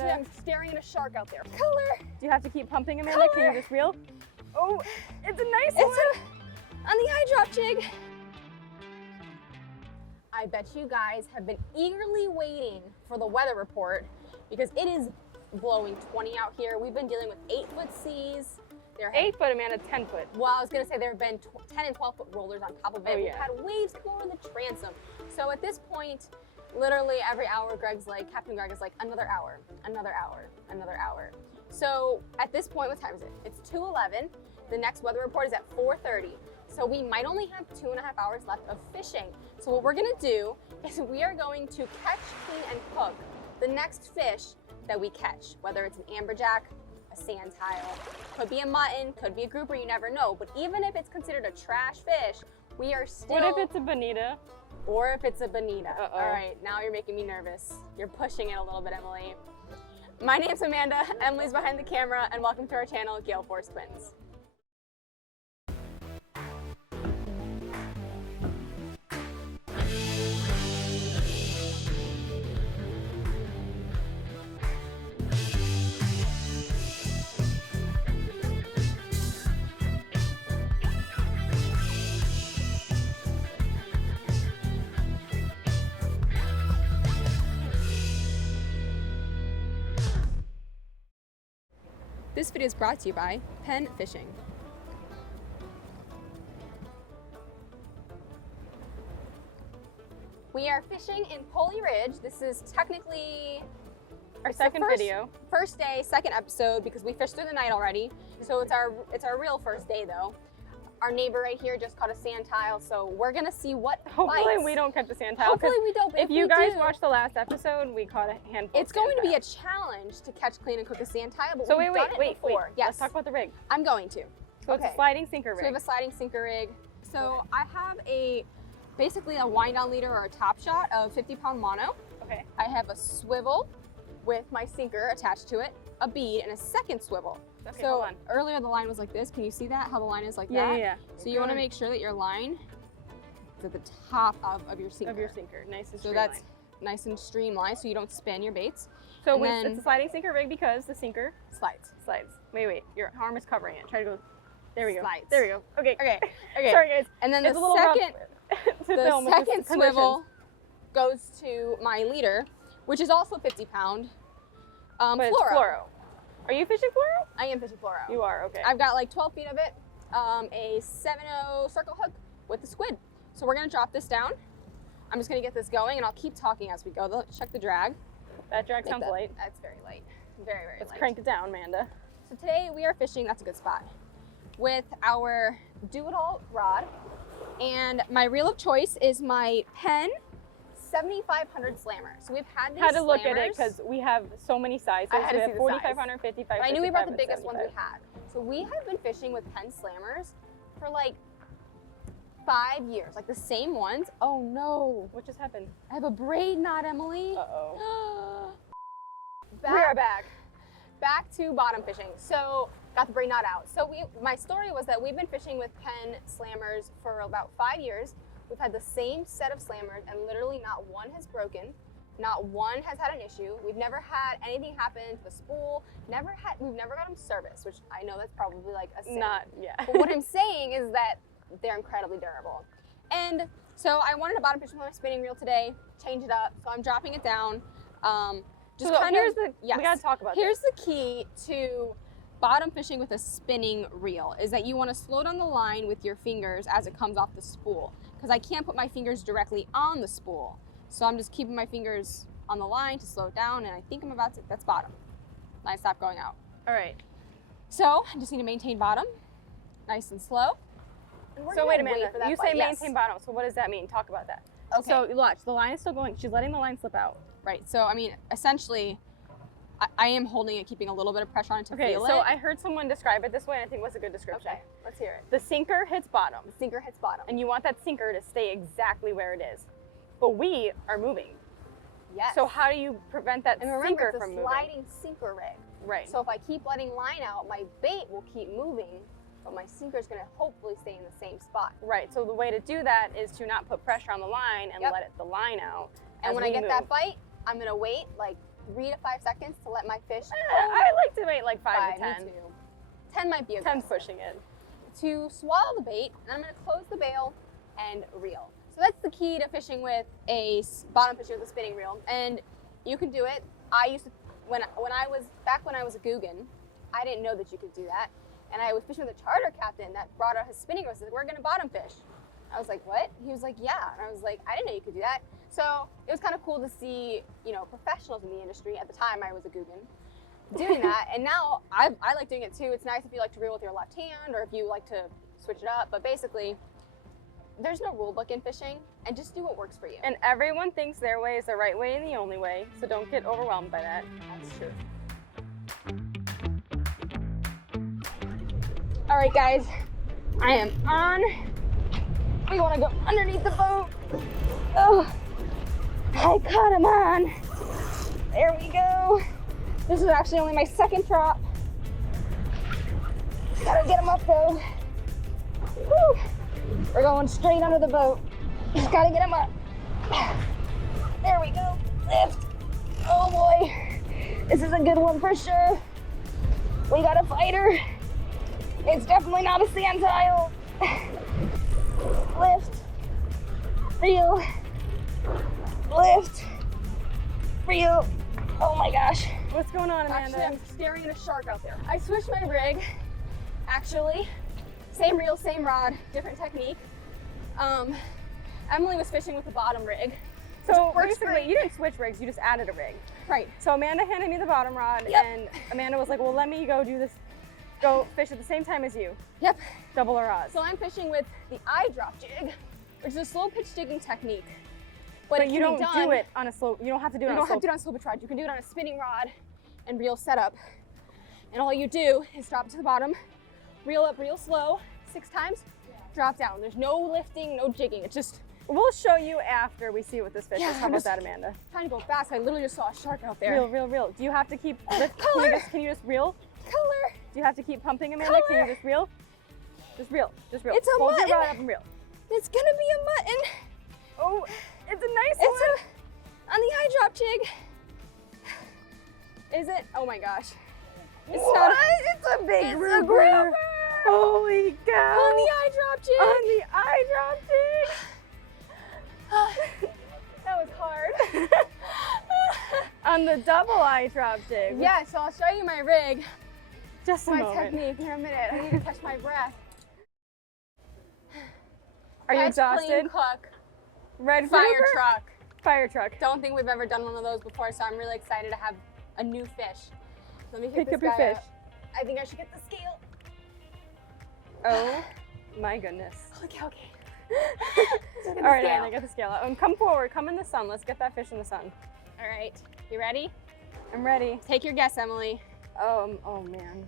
Amanda. I'm staring at a shark out there. Color. Do you have to keep pumping, Amanda? Color. Can you just reel? Oh, it's a nice one. On the eye drop jig. I bet you guys have been eagerly waiting for the weather report because it is blowing 20 out here. We've been dealing with 8-foot seas. 8 foot, Amanda, 10 foot. Well, I was gonna say there have been 10 and 12 foot rollers on top of it. Oh, We've yeah. had waves go over the transom. So at this point, literally every hour, Captain Greg is like, another hour, another hour, another hour. So at this point, what time is it? It's 2:11. The next weather report is at 4:30. So we might only have 2.5 hours left of fishing. So what we're gonna do is we are going to catch, clean, and cook the next fish that we catch, whether it's an amberjack, a sand tile, could be a mutton, could be a grouper, you never know. But even if it's considered a trash fish, we are still... What if it's a bonito? Or if it's a bonita. Uh-oh. All right, now you're making me nervous. You're pushing it a little bit, Emily. My name's Amanda, Emily's behind the camera, and welcome to our channel, Gale Force Twins. This video is brought to you by Penn Fishing. We are fishing in Polly Ridge. This is technically Our second video. First day, second episode, because we fished through the night already. So it's our real first day though. Our neighbor right here just caught a sand tile, so we're gonna see what Hopefully bites. we don't catch a sand tile. Hopefully we don't, but if you guys do, watched the last episode, we caught a handful. it's going to be a challenge to catch, clean, and cook a sand tile, but So we've done it before. Yes. Let's talk about the rig. I'm going to. So it's a sliding sinker rig. So we have a sliding sinker rig. So I have basically a wind down leader or a top shot of 50-pound mono. Okay. I have a swivel with my sinker attached to it, a bead, and a second swivel. Okay, So hold on. earlier the line was like this. Can you see that? How the line is like Yeah, that? yeah. So you want to make sure that your line is at the top of your sinker. Of your sinker, nice and So streamlined. that's nice and streamlined, so you don't spin your baits. So and then it's a sliding sinker rig because the sinker slides. slides. Wait, your arm is covering it. Try to go. There we go. Slides. There we go. Okay. Okay. Okay. Sorry, guys. And then It's the a little rough second, to film with second this swivel goes to my leader, which is also 50-pound. But it's fluoro. fluoro. Are you fishing fluoro? I am fishing fluoro. You are, okay. I've got like 12 feet of it, a 7/0 circle hook with the squid. So we're gonna drop this down. I'm just gonna get this going and I'll keep talking as we go. Check the drag. That drag sounds light. That's very light. Very, very Let's light. crank it down, Amanda. So today we are fishing, that's a good spot, with our do-it-all rod. And my reel of choice is my Penn 7500 slammer. So we've had these Had to look at it slammers. because we have so many sizes. I had to we see have the 4500, 55, I knew we 55, brought the and biggest ones we 75. had. So we have been fishing with Penn slammers for like 5 years, like the same ones. Oh no. What just happened? I have a braid knot, Emily. Uh-oh. We are back. Back to bottom fishing. So got the braid knot out. So my story was that we've been fishing with Penn slammers for about 5 years. We've had the same set of slammers and literally not one has broken. Not one has had an issue. We've never had anything happen to the spool. We've never got them serviced, which I know that's probably like a sin. But what I'm saying is that they're incredibly durable. And so I wanted to bottom fish with my spinning reel today, change it up. So I'm dropping it down. We gotta talk about Here's the key to bottom fishing with a spinning reel is that you want to slow down the line with your fingers as it comes off the spool, because I can't put my fingers directly on the spool. So I'm just keeping my fingers on the line to slow it down, and I think I'm about to, that's bottom. Line stop going out. All right. So I just need to maintain bottom, nice and slow. And So wait a minute, you say Yes. maintain bottom, so what does that mean? Talk about that. Okay. So watch, the line is still going. She's letting the line slip out. Right, so I mean, essentially, I am holding it, keeping a little bit of pressure on it to feel it. So I heard someone describe it this way, and I think what's a good description. Okay, let's hear it. The sinker hits bottom, The sinker hits bottom. and you want that sinker to stay exactly where it is. But we are moving. Yes. So how do you prevent that And remember, sinker it's from a moving? sliding sinker rig. Right. So if I keep letting line out, my bait will keep moving, but my sinker is going to hopefully stay in the same spot. Right. So the way to do that is to not put pressure on the line and Yep. let the line out. And as when I we get move. that bite, I'm going to wait like 3 to 5 seconds to let my fish. I like to wait like 5 to 10. Me too. 10 might be a 10's pushing it. To swallow the bait, and I'm going to close the bail and reel. So that's the key to fishing with a bottom fishing with a spinning reel, and you can do it. I used to when I was a Guggen, I didn't know that you could do that, and I was fishing with a charter captain that brought out his spinning reel. He said, "We're going to bottom fish." I was like, "What?" He was like, "Yeah," and I was like, "I didn't know you could do that." So it was kind of cool to see, you know, professionals in the industry. At the time, I was a Guggen doing that, and now I like doing it too. It's nice if you like to reel with your left hand or if you like to switch it up, but basically there's no rule book in fishing, and just do what works for you. And everyone thinks their way is the right way and the only way, so don't get overwhelmed by that. That's true. All right, guys, I am on. We want to go underneath the boat. Oh, I caught him on. There we go. This is actually only my second drop. Gotta get him up though. Woo. We're going straight under the boat. Just gotta get him up. There we go. Lift. Oh boy. This is a good one for sure. We got a fighter. It's definitely not a sand tile. Lift. Reel. Lift. Reel. Oh my gosh. What's going on, Amanda? Actually, I'm staring at a shark out there. I switched my rig, actually. Same reel, same rod, different technique. Emily was fishing with the bottom rig. So basically, you didn't switch rigs, you just added a rig. Right. So Amanda handed me the bottom rod, Yep. and Amanda was like, well, let me go do this, go fish at the same time as you. Yep. Double our odds. So I'm fishing with the eye drop jig, which is a slow pitch jigging technique. But you don't do it on a slow, you don't have to do it on a slow. You don't have to do it on a slow pitch rod. You can do it on a spinning rod and reel setup. And all you do is drop it to the bottom, reel up real slow, 6 times, drop down. There's no lifting, no jigging. It's just. We'll show you after we see what this fish is. How about that, Amanda? Trying to go fast. I literally just saw a shark out there. Reel, reel, reel. Do you have to keep Color. Can you just reel? Color. Do you have to keep pumping, Amanda? Color. Can you just reel? Just reel. Just reel. It's a Hold mutton. your rod up and reel. It's gonna be a mutton. Oh, it's a nice It's one. on the eye drop jig. Is it? Oh my gosh. It's What? not. It's a big It's a grouper. grouper. Holy cow. On the eye drop jig. On the eye drop jig. That was hard. On the double eye drop jig. Yeah, so I'll show you my rig. Just a My moment. technique in a minute. I need to catch my breath. Are you Veg exhausted? Clean cook. Red Fire grouper? truck. Fire truck. Don't think we've ever done one of those before, so I'm really excited to have a new fish. Let me Pick this up your guy fish. up. I think I should get the scale. Oh my goodness. Holy cow, okay. All right, Anna, get the scale out. And come forward, come in the sun. Let's get that fish in the sun. All right, you ready? I'm ready. Take your guess, Emily. Oh man.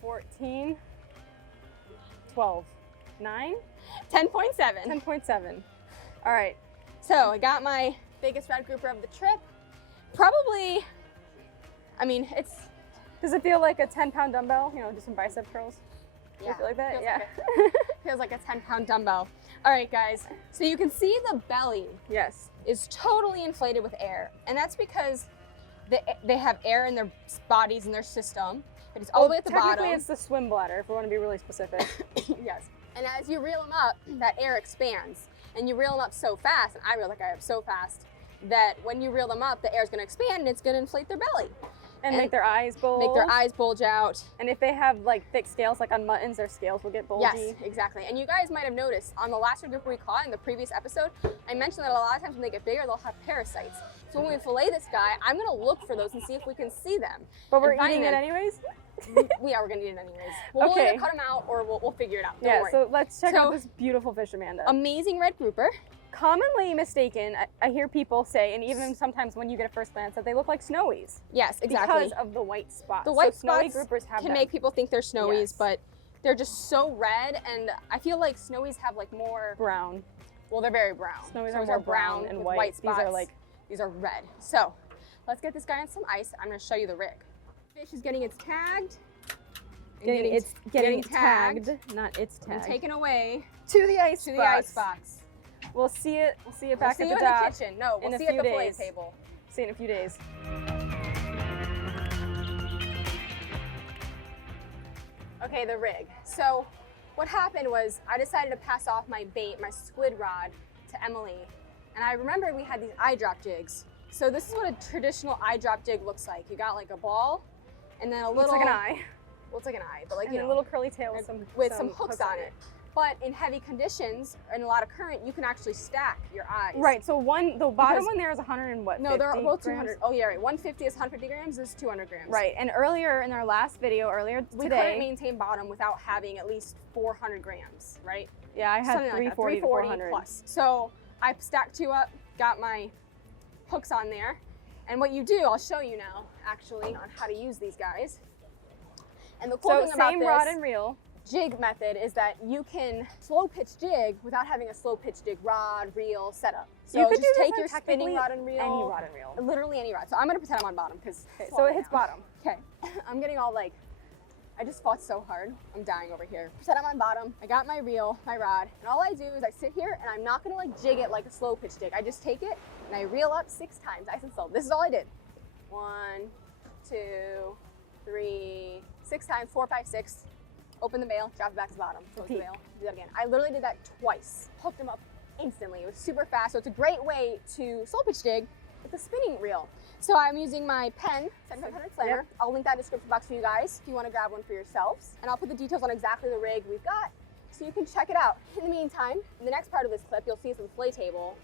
14, 12, 9, 10.7. 10.7. All right. So I got my biggest red grouper of the trip. Probably, I mean, it's. Does it feel like a 10-pound dumbbell? You know, just some bicep curls? Does it feel like that? feels Yeah. Feels like a 10-pound dumbbell. All right, guys. So you can see the belly Yes. is totally inflated with air, and that's because they have air in their bodies and their system. It is all the way at the bottom. Technically, it's the swim bladder, if we want to be really specific. Yes. And as you reel them up, that air expands, and you reel them up so fast, and I reel the guy up so fast, that when you reel them up, the air is going to expand and it's going to inflate their belly. And make their eyes bulge. Make their eyes bulge out. And if they have like thick scales, like on muttons, their scales will get bulgy. Yes, exactly. And you guys might have noticed on the last group we caught in the previous episode, I mentioned that a lot of times when they get bigger, they'll have parasites. So when we fillet this guy, I'm going to look for those and see if we can see them. But we're and find eating it them. anyways? Yeah, we're going to eat it anyways. Well, Okay. We'll either cut them out or we'll figure it out. Don't Yeah, worry. so let's check out So- this beautiful fish, Amanda. Amazing red grouper. Commonly mistaken, I hear people say, and even sometimes when you get a first glance, that they look like snowies. Yes, exactly. Because of the white spots. The white so snowy spots groupers have can them. make people think they're snowies, Yes. but they're just so red, and I feel like snowies have like more, brown. well, they're very brown. Snowies are more brown and with white. spots. These are like, These are red. So let's get this guy on some ice. I'm gonna show you the rig. Fish is getting its tagged. and it's getting tagged, not it's and tagged. taken away to the ice to the ice box. We'll see it back We'll see at you the in dock. the kitchen. No, in we'll a see you at few the fillet days. table. See you in a few days. Okay, the rig. So what happened was I decided to pass off my bait, my squid rod, to Emily. And I remember we had these eye drop jigs. So this is what a traditional eye drop jig looks like. You got like a ball and then a little... Looks like an eye. Well, it's like an eye, but like, And you a know, little curly tail with some hooks on it. But in heavy conditions and a lot of current, you can actually stack your eyes. Right, so the bottom one there is 100 and what, No, they're 50 both grams? 200. Oh yeah, right. 150 is 150 grams, this is 200 grams. Right, and earlier in our last video, We couldn't maintain bottom without having at least 400 grams, right? yeah, I had Something like that, 340 to 400. plus. So I stacked two up, got my hooks on there. And what you do, I'll show you now, actually, on how to use these guys. And the cool So thing about same this rod and reel. jig method is that you can slow pitch jig without having a slow pitch jig rod, reel, setup. So You could just do this take on your spinning technically rod and reel. Any rod and reel. Literally any rod. So I'm gonna pretend I'm on bottom because. Okay, so it hits bottom. Okay, I'm getting all like, I just fought so hard. I'm dying over here. Pretend I'm on bottom. I got my reel, my rod, and all I do is I sit here and I'm not gonna like jig it like a slow pitch jig. I just take it and I reel up 6 times, nice and slow. This is all I did. 1, 2, 3, 6 times, 4, 5, 6. Open the bail, drop it back to the bottom, close the bail, do that again. I literally did that twice. Hooked them up instantly. It was super fast, so it's a great way to slow pitch jig with a spinning reel. So I'm using my Pen 7500 Slammer. Yep. I'll link that in the description box for you guys if you want to grab one for yourselves. And I'll put the details on exactly the rig we've got so you can check it out. In the meantime, in the next part of this clip, you'll see us at the fillet table.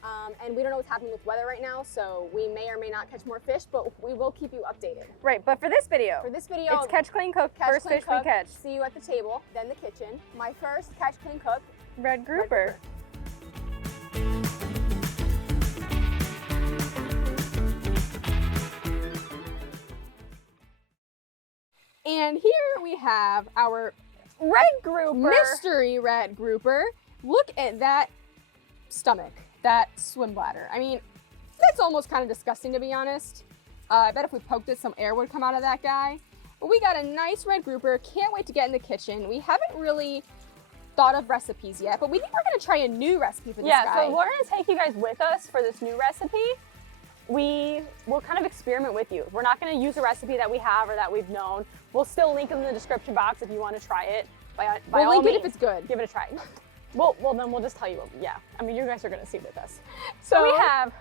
And we don't know what's happening with weather right now, so we may or may not catch more fish, but we will keep you updated. Right, but for this video, For this video, it's catch, clean, cook, first clean, fish we cook, catch. See you at the table, then the kitchen. My first catch, clean, cook. Red grouper. And here we have our Red grouper. mystery red grouper. Look at that stomach, that swim bladder. I mean, that's almost kind of disgusting to be honest. I bet if we poked it, some air would come out of that guy. But we got a nice red grouper. Can't wait to get in the kitchen. We haven't really thought of recipes yet, but we think we're gonna try a new recipe for this guy. Yeah, so we're gonna take you guys with us for this new recipe. We will kind of experiment with you. We're not gonna use a recipe that we have or that we've known. We'll still link in the description box if you want to try it. By we'll all link means, it if it's good. give it a try. Well, then we'll just tell you. Yeah, I mean, you guys are gonna see with us. So we have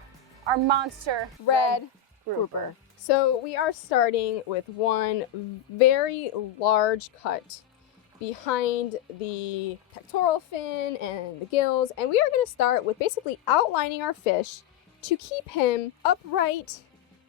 our monster red grouper. So we are starting with one very large cut behind the pectoral fin and the gills. And we are going to start with basically outlining our fish to keep him upright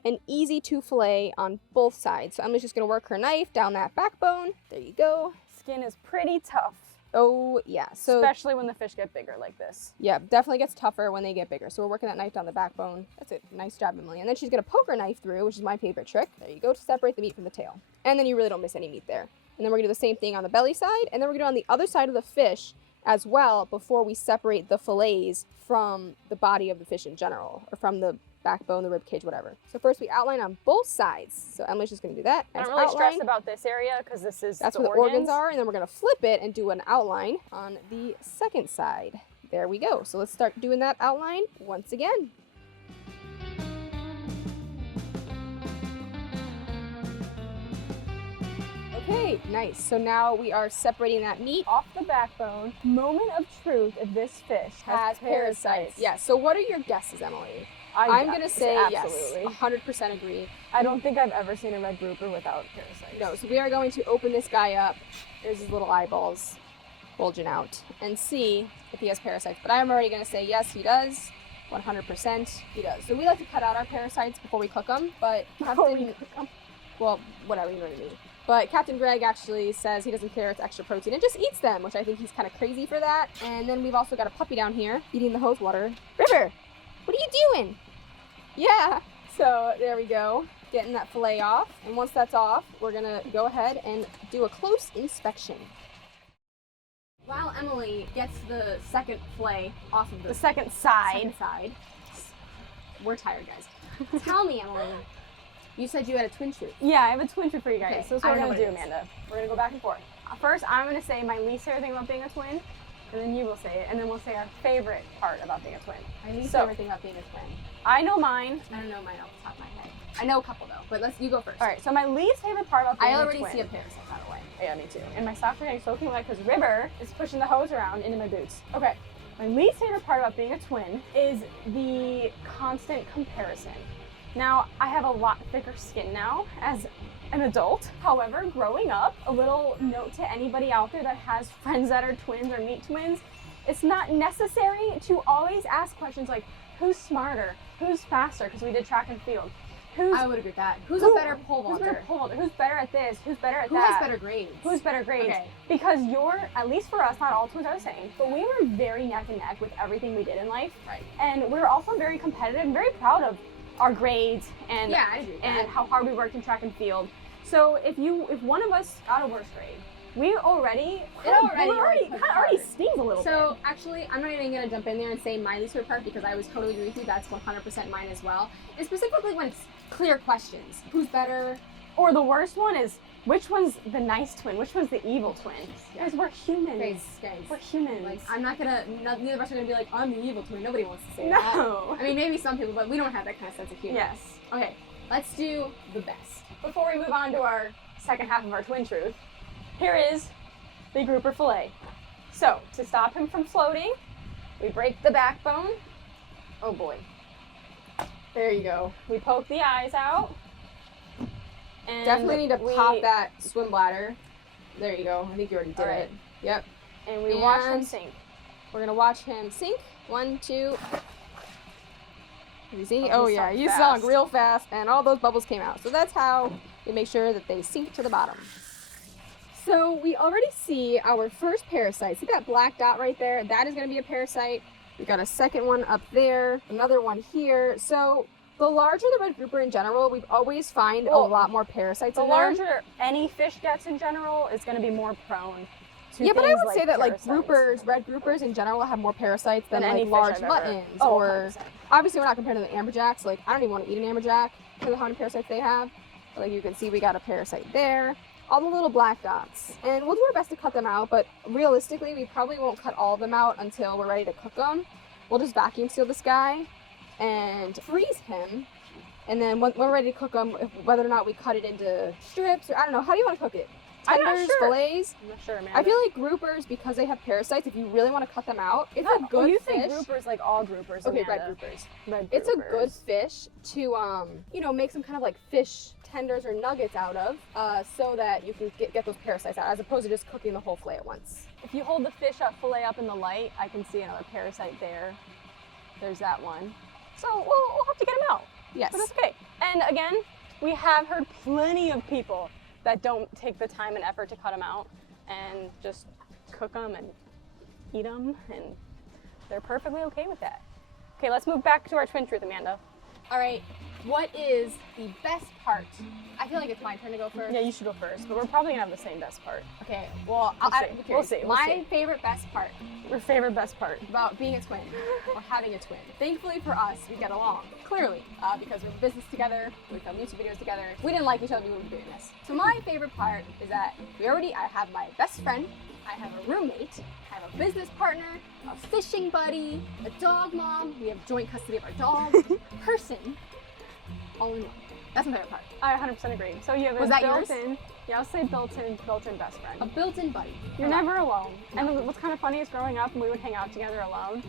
and easy to fillet on both sides. So Emily's just going to work her knife down that backbone. There you go. Skin is pretty tough. Oh yeah, so especially when the fish get bigger like this. yeah, definitely gets tougher when they get bigger. So we're working that knife down the backbone. That's it. Nice job, Emily. And then she's gonna poke her knife through, which is my favorite trick. There you go, to separate the meat from the tail. And then you really don't miss any meat there. And then we're gonna do the same thing on the belly side, and then we're gonna do on the other side of the fish as well before we separate the fillets from the body of the fish in general, or from the backbone, the rib cage, whatever. So first we outline on both sides. So Emily's just gonna do that. I Nice don't really outline. stress about this area because this is That's where the organs are, and then we're gonna flip it and do an outline on the second side. There we go. So let's start doing that outline once again. Okay, nice. So now we are separating that meat off the backbone. Moment of truth if this fish has parasites. Yeah, so what are your guesses, Emily? I'm gonna say absolutely. Yes, 100% agree. I don't think I've ever seen a red grouper without parasites. No, so we are going to open this guy up. There's his little eyeballs bulging out and see if he has parasites. But I'm already gonna say yes, he does. 100% he does. So we like to cut out our parasites before we cook them, but well, whatever, you know what I mean. But Captain Greg actually says he doesn't care, it's extra protein, and just eats them, which I think he's kind of crazy for that. And then we've also got a puppy down here eating the hose water. River, what are you doing? Yeah, so there we go, getting that fillet off. And once that's off, we're gonna go ahead and do a close inspection. While Emily gets the second fillet off of The second side. We're tired, guys. Tell me, Emily, you said you had a twin truth. Yeah, I have a twin truth for you guys. Okay, So this is I what we're know gonna what do, it is. Amanda. We're gonna go back and forth. First, I'm gonna say my least favorite thing about being a twin, and then you will say it, and then we'll say our favorite part about being a twin. My least So- favorite thing about being a twin. I know mine. I don't know mine off the top of my head. I know a couple though, but you go first. All right, so my least favorite part about being I a already twin. see a parasite, by the way. Yeah, me too. And my socks are getting soaking wet because River is pushing the hose around into my boots. Okay, my least favorite part about being a twin is the constant comparison. Now, I have a lot thicker skin now as an adult. However, growing up, a little note to anybody out there that has friends that are twins or meet twins, it's not necessary to always ask questions like, who's smarter, who's faster, because we did track and field. I would agree with that. Who's a better pole vaulter? Who's better pole vaulter? Who's better at this? Who's better at Who that? has better grades? Who's better grades? Okay. Because at least for us, not all twins are the same, but we were very neck and neck with everything we did in life. Right. And we were also very competitive and very proud of our grades and, yeah, I agree with that. and how hard we worked in track and field. So if one of us got a worse grade, it already stings a little bit. So actually, I'm not even gonna jump in there and say my least favorite part because I was totally agree with you. That's 100% mine as well. And specifically when it's clear questions. Who's better? Or the worst one is, which one's the nice twin? Which one's the evil twin? Guys, we're humans. Guys. We're humans. Like, I'm not gonna, neither of us are gonna be like, I'm the evil twin. Nobody wants to say No. that. I mean, maybe some people, but we don't have that kind of sense of humor. Yes. Okay, let's do the best. Before we move on to our second half of our twin truth, here is the grouper fillet. So, to stop him from floating, we break the backbone. Oh boy. There you go. We poke the eyes out. And Definitely need to pop that swim bladder. There you go. I think you already did it. Yep. And we watch him sink. We're gonna watch him sink. 1, 2. You see? Oh, Oh he yeah, sunk you fast. sunk real fast, and all those bubbles came out. So that's how we make sure that they sink to the bottom. So we already see our first parasite. See that black dot right there? That is gonna be a parasite. We got a second one up there, another one here. So the larger the red grouper in general, we always find a lot more parasites The in there. larger any fish gets in general is going to be more prone to Yeah, but I things would say like that like parasites. red groupers in general have more parasites than any like fish large I've ever- muttons Oh, or 100%. obviously we're not comparing to the amberjacks. Like I don't even want to eat an amberjack because of how many parasites they have. But, like you can see we got a parasite there. All the little black dots. And we'll do our best to cut them out, but realistically we probably won't cut all of them out until we're ready to cook them. We'll just vacuum seal this guy and freeze him. And then when we're ready to cook them, whether or not we cut it into strips or I don't know, how do you want to cook it? I'm not Tenders, sure. fillets? I'm not sure, man. I feel like groupers, because they have parasites, if you really want to cut them out, it's a good you fish. think groupers like all groupers? Okay, Amanda. red groupers. Red It's a groupers. good fish to, you know, make some kind of like fish tenders or nuggets out of, so that you can get those parasites out, as opposed to just cooking the whole fillet at once. If you hold the fillet up in the light, I can see another parasite there. There's that one. So we'll have to get him out. Yes. But that's okay. And again, we have heard plenty of people that don't take the time and effort to cut them out and just cook them and eat them, and they're perfectly okay with that. Okay, let's move back to our twin truth, Amanda. All right. What is the best part? I feel like it's my turn to go first. Yeah, you should go first, but we're probably gonna have the same best part. Okay. Well, We'll see. My favorite best part Your favorite best part. about being a twin or having a twin. Thankfully for us, we get along, clearly, because we're in business together, we film YouTube videos together. If we didn't like each other, we wouldn't be doing this. So my favorite part is that I have my best friend, I have a roommate, I have a business partner, a fishing buddy, a dog mom, we have joint custody of our dog, person, all in one. That's my favorite part. I 100% agree. So you have a Was that yours? built-in, yeah, I'll say built-in best friend. A built-in buddy. You're never alone. And what's kind of funny is growing up and we would hang out together alone,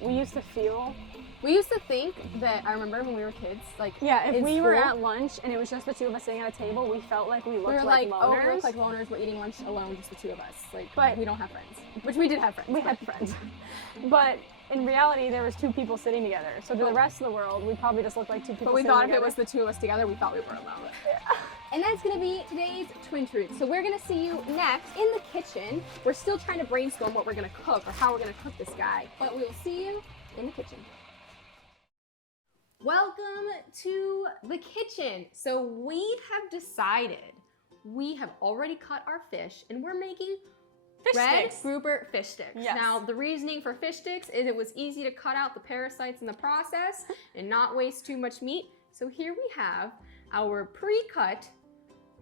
we used to feel, We used to think that, I remember when we were kids, like, yeah, if in we were school, at lunch and it was just the two of us sitting at a table, we felt like we we looked were like like, loners. oh, we look like loners, we're eating lunch alone, just the two of us. Like, But- we don't have friends. Which we did have friends. We but- had friends. But in reality, there was two people sitting together. So to the rest of the world, we probably just looked like two people But we sitting thought if together. it was the two of us together, we thought we were alone. And that's gonna be today's Twin Truth. So we're gonna see you next in the kitchen. We're still trying to brainstorm what we're gonna cook or how we're gonna cook this guy. But we will see you in the kitchen. Welcome to the kitchen. So we have decided, we have already cut our fish and we're making red sticks. grouper fish sticks. Yes. Now, the reasoning for fish sticks is it was easy to cut out the parasites in the process and not waste too much meat. So here we have our pre-cut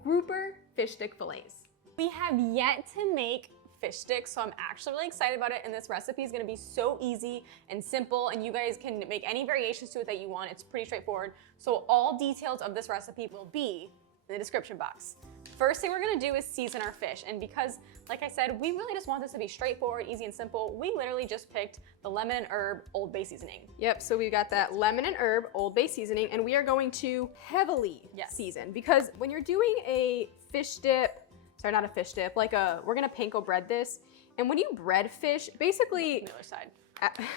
grouper fish stick fillets. We have yet to make fish sticks, so I'm actually really excited about it, and this recipe is gonna be so easy and simple, and you guys can make any variations to it that you want. It's pretty straightforward. So all details of this recipe will be in the description box. First thing we're gonna do is season our fish. And because, like I said, we really just want this to be straightforward, easy and simple, we literally just picked the lemon and herb Old Bay seasoning. Yep, so we've got that lemon and herb Old Bay seasoning, and we are going to heavily season, because when you're doing a fish dip, sorry, not a fish dip, we're gonna panko bread this, and when you bread fish, basically— On the other side.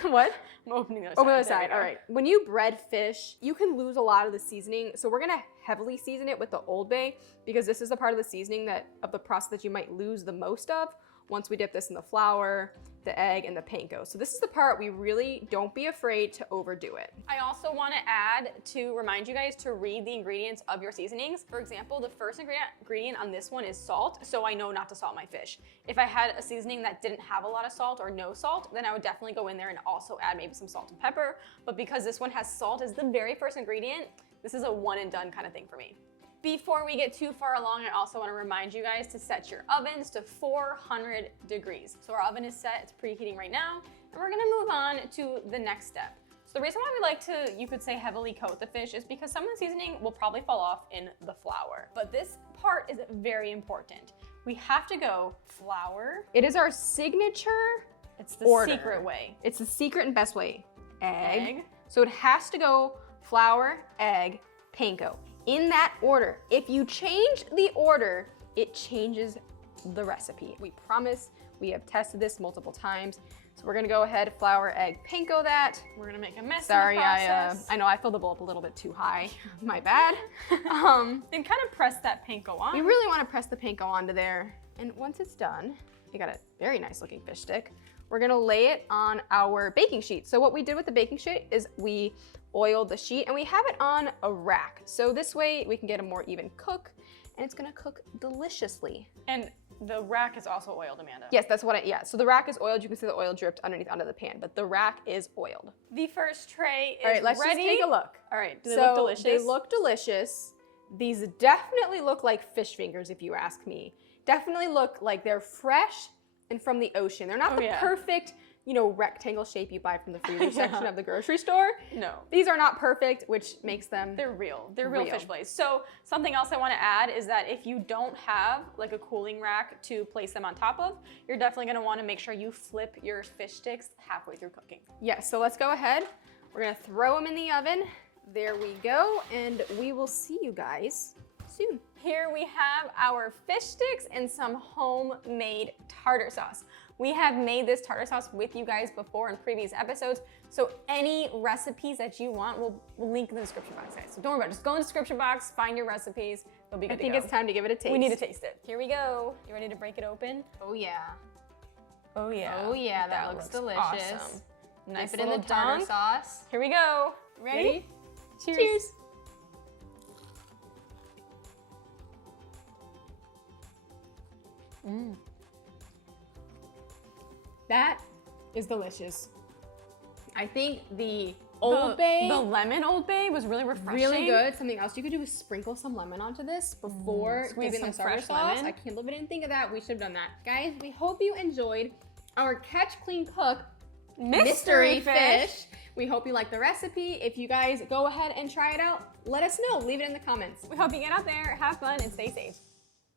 What? I'm opening the other side. Over the other side, all right. When you bread fish, you can lose a lot of the seasoning, so we're gonna heavily season it with the Old Bay, because this is the part of the seasoning of the process that you might lose the most of once we dip this in the flour, the egg, and the panko. So this is the part we really don't be afraid to overdo it. I also want to add to remind you guys to read the ingredients of your seasonings. For example, the first ingredient on this one is salt, so I know not to salt my fish. If I had a seasoning that didn't have a lot of salt or no salt, then I would definitely go in there and also add maybe some salt and pepper. But because this one has salt as the very first ingredient, this is a one and done kind of thing for me. Before we get too far along, I also want to remind you guys to set your ovens to 400 degrees. So our oven is set, it's preheating right now, and we're gonna move on to the next step. So the reason why we like to, you could say, heavily coat the fish is because some of the seasoning will probably fall off in the flour. But this part is very important. We have to go flour. It is our signature It's the order. secret way. It's the secret and best way. Egg. So it has to go flour, egg, panko. In that order. If you change the order, it changes the recipe. We promise. We have tested this multiple times. So we're gonna go ahead, flour, egg, panko that. We're gonna make a mess Sorry, in the process. I know I filled the bowl up a little bit too high. My bad. Then kind of press that panko on. We really wanna press the panko onto there. And once it's done, you got a very nice looking fish stick. We're gonna lay it on our baking sheet. So what we did with the baking sheet is we oiled the sheet and we have it on a rack. So this way we can get a more even cook, and it's gonna cook deliciously. And the rack is also oiled, Amanda. Yes, that's what yeah. So the rack is oiled. You can see the oil dripped underneath onto the pan, but the rack is oiled. The first tray is All right, let's ready. just take a look. All right, do they So look delicious? they look delicious. These definitely look like fish fingers, if you ask me. Definitely look like they're fresh and from the ocean. They're not the perfect, rectangle shape you buy from the freezer section of the grocery store. No. They're not perfect, which makes them— They're real. They're real fish fillets. So something else I want to add is that if you don't have like a cooling rack to place them on top of, you're definitely going to want to make sure you flip your fish sticks halfway through cooking. Yes, so let's go ahead. We're gonna throw them in the oven. There we go, and we will see you guys soon. Here we have our fish sticks and some homemade tartar sauce. We have made this tartar sauce with you guys before in previous episodes, so any recipes that you want, we'll link in the description box, guys. So don't worry about it. Just go in the description box, find your recipes. They'll be good to go. I think it's time to give it a taste. We need to taste it. Here we go. You ready to break it open? Oh yeah. Oh yeah. Oh yeah, that looks delicious. Awesome. Nice Dip it in little the tartar dunk. sauce. Here we go. Ready? Cheers. Cheers. That is delicious. I think the Old Bay, the lemon Old Bay was really refreshing. really good. Something else you could do is sprinkle some lemon onto this before Squeeze dipping some the tartar fresh sauce. lemon. I can't believe I didn't think of that. We should have done that. Guys, we hope you enjoyed our Catch, Clean, Cook mystery fish. We hope you like the recipe. If you guys go ahead and try it out, let us know. Leave it in the comments. We hope you get out there, have fun, and stay safe.